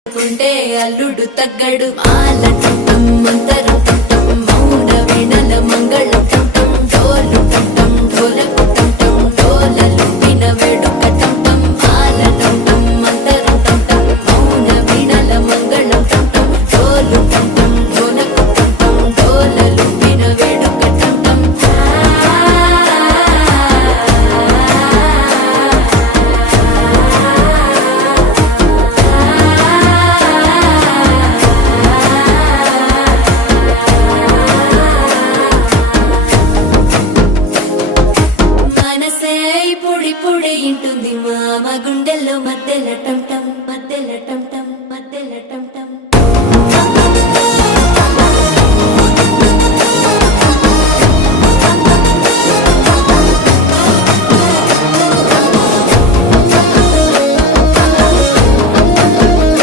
కుంటే అల్లుడు తగ్గడు మాల చుట్టం మంతరు చుట్టం మౌన వీణల మంగళ చుట్టం డోలు చుట్టం డోలకు చుట్టం డోలలు విన వేడుక